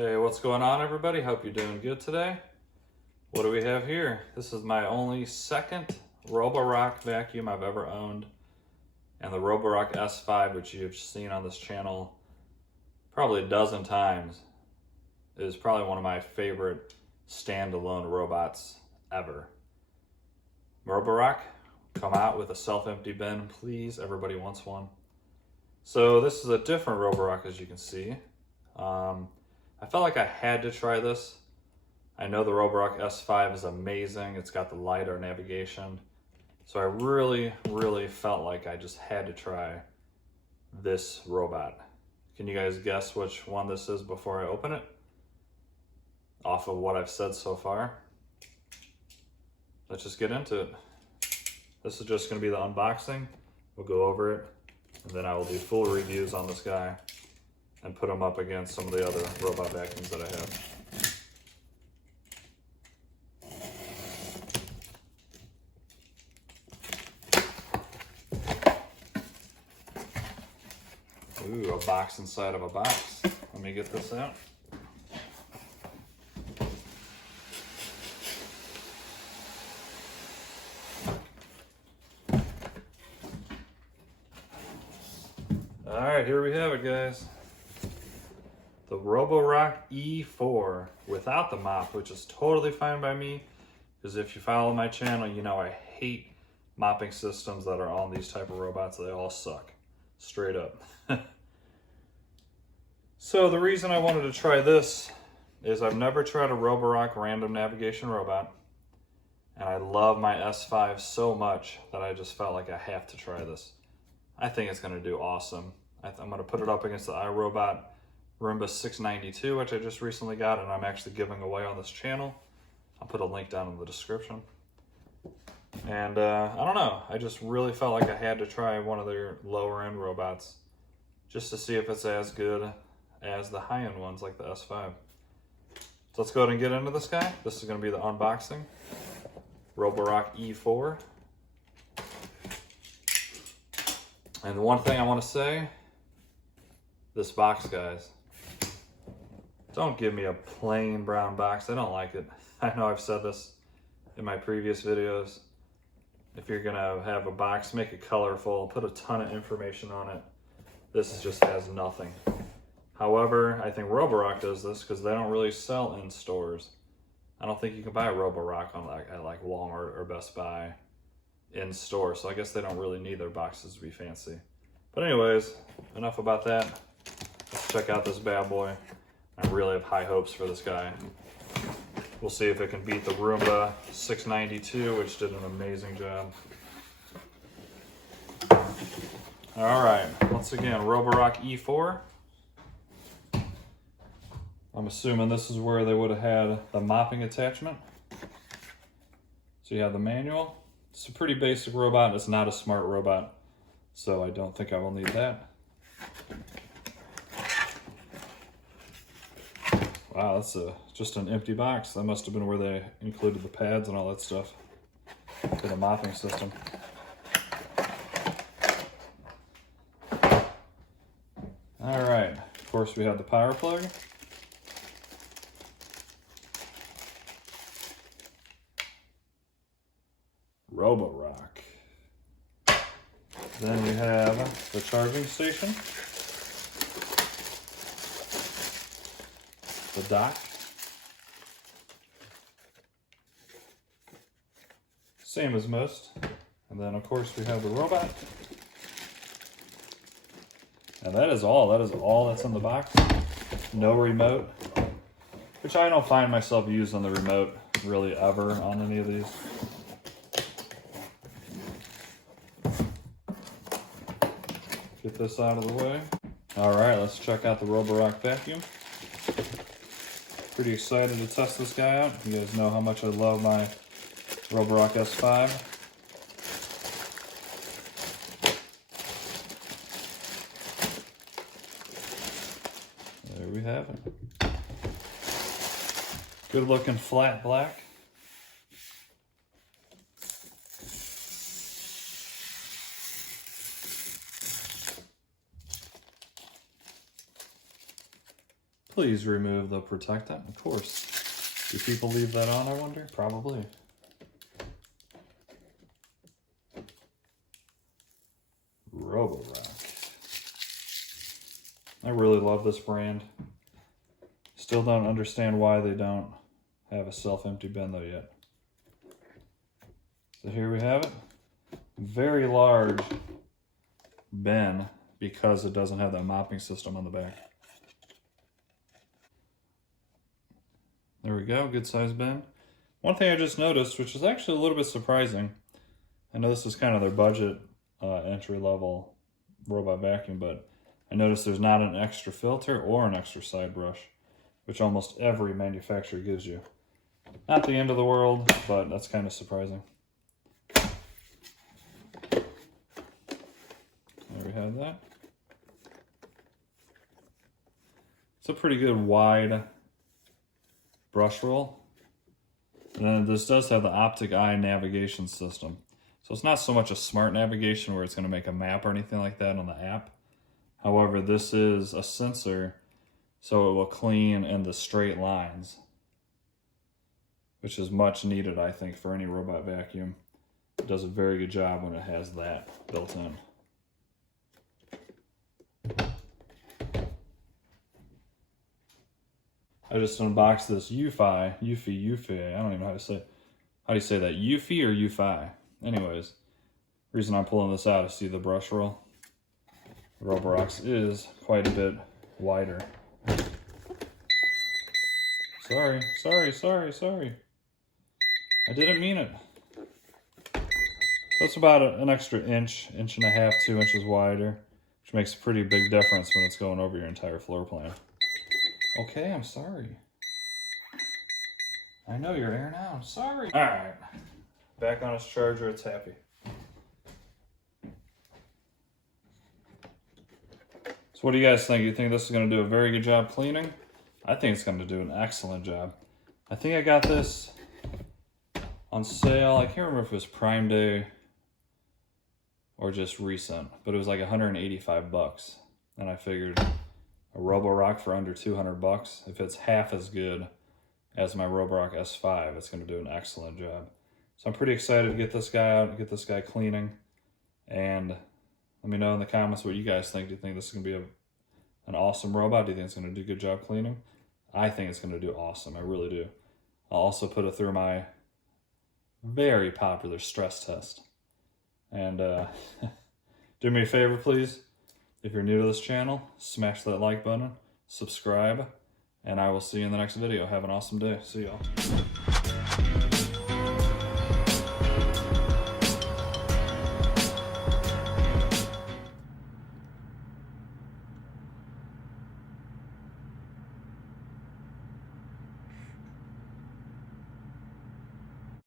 Hey, what's going on, everybody? Hope you're doing good today. What do we have here? This is my only second Roborock vacuum I've ever owned, and the Roborock S5, which you've seen on this channel probably a dozen times, is probably one of my favorite standalone robots ever. Roborock, come out with a self-empty bin, please. Everybody wants one. So this is a different Roborock, as you can see. I felt like I had to try this. I know the Roborock S5 is amazing. It's got the LiDAR navigation. So I really felt like I just had to try this robot. Can you guys guess which one this is before I open it? Off of what I've said so far. Let's just get into it. This is just gonna be the unboxing. We'll go over it, and then I will do full reviews on this guy and put them up against some of the other robot vacuums that I have. Ooh, a box inside of a box. Let me get this out. All right, here we have it, guys. The Roborock E4 without the mop, which is totally fine by me, because if you follow my channel, you know I hate mopping systems that are on these type of robots. They all suck, straight up. So the reason I wanted to try this is I've never tried a Roborock random navigation robot, and I love my S5 so much that I just felt like I have to try this. I think it's going to do awesome. I'm going to put it up against the iRobot Roomba 692, which I just recently got, and I'm actually giving away on this channel. I'll put a link down in the description. And I don't know, I just really felt like I had to try one of their lower end robots just to see if it's as good as the high end ones like the S5. So let's go ahead and get into this guy. This is going to be the unboxing. Roborock E4. And the one thing I want to say, this box, guys, don't give me a plain brown box. I don't like it. I know I've said this in my previous videos. If you're gonna have a box, make it colorful, put a ton of information on it. This just has nothing. However, I think Roborock does this because they don't really sell in stores. I don't think you can buy a Roborock at like Walmart or Best Buy in store, so I guess they don't really need their boxes to be fancy. But anyways, enough about that. Let's check out this bad boy. I really have high hopes for this guy. We'll see if it can beat the Roomba 692, which did an amazing job. All right, once again, Roborock E4. I'm assuming this is where they would have had the mopping attachment. So you have the manual. It's a pretty basic robot. It's not a smart robot, so I don't think I will need that. Wow, that's just an empty box. That must have been where they included the pads and all that stuff for the mopping system. All right, of course we have the power plug. Roborock. Then we have the charging station. The dock. Same as most. And then of course we have the robot. And that is all that's in the box. No remote, which I don't find myself using the remote really ever on any of these. Get this out of the way. All right, let's check out the Roborock vacuum. Pretty excited to test this guy out. You guys know how much I love my Roborock S5. There we have it. Good looking flat black. Please remove the protectant, of course. Do people leave that on, I wonder? Probably. Roborock. I really love this brand. Still don't understand why they don't have a self-empty bin though yet. So here we have it. Very large bin because it doesn't have that mopping system on the back. There we go, good size bin. One thing I just noticed, which is actually a little bit surprising, I know this is kind of their budget entry-level robot vacuum, but I noticed there's not an extra filter or an extra side brush, which almost every manufacturer gives you. Not the end of the world, but that's kind of surprising. There we have that. It's a pretty good wide brush roll. And then this does have the optic eye navigation system. So it's not so much a smart navigation where it's going to make a map or anything like that on the app. However, this is a sensor, so it will clean in the straight lines, which is much needed, I think, for any robot vacuum. It does a very good job when it has that built in. I just unboxed this Eufy, I don't even know how to say it. How do you say that? Eufy or Eufy? Anyways, the reason I'm pulling this out is see the brush roll. Roborock's is quite a bit wider. Sorry. I didn't mean it. That's about an extra inch and a half, 2 inches wider, which makes a pretty big difference when it's going over your entire floor plan. Okay, I'm sorry. I know you're airing out, I'm sorry. All right, back on its charger, it's happy. So what do you guys think? You think this is gonna do a very good job cleaning? I think it's gonna do an excellent job. I think I got this on sale. I can't remember if it was Prime Day or just recent, but it was like 185 bucks. And I figured a Roborock for under 200 bucks, if it's half as good as my Roborock S5, it's gonna do an excellent job. So I'm pretty excited to get this guy out and get this guy cleaning. And let me know in the comments what you guys think. Do you think this is gonna be an awesome robot? Do you think it's gonna do a good job cleaning? I think it's gonna do awesome, I really do. I'll also put it through my very popular stress test. And do me a favor, please. If you're new to this channel, smash that like button, subscribe, and I will see you in the next video. Have an awesome day. See y'all.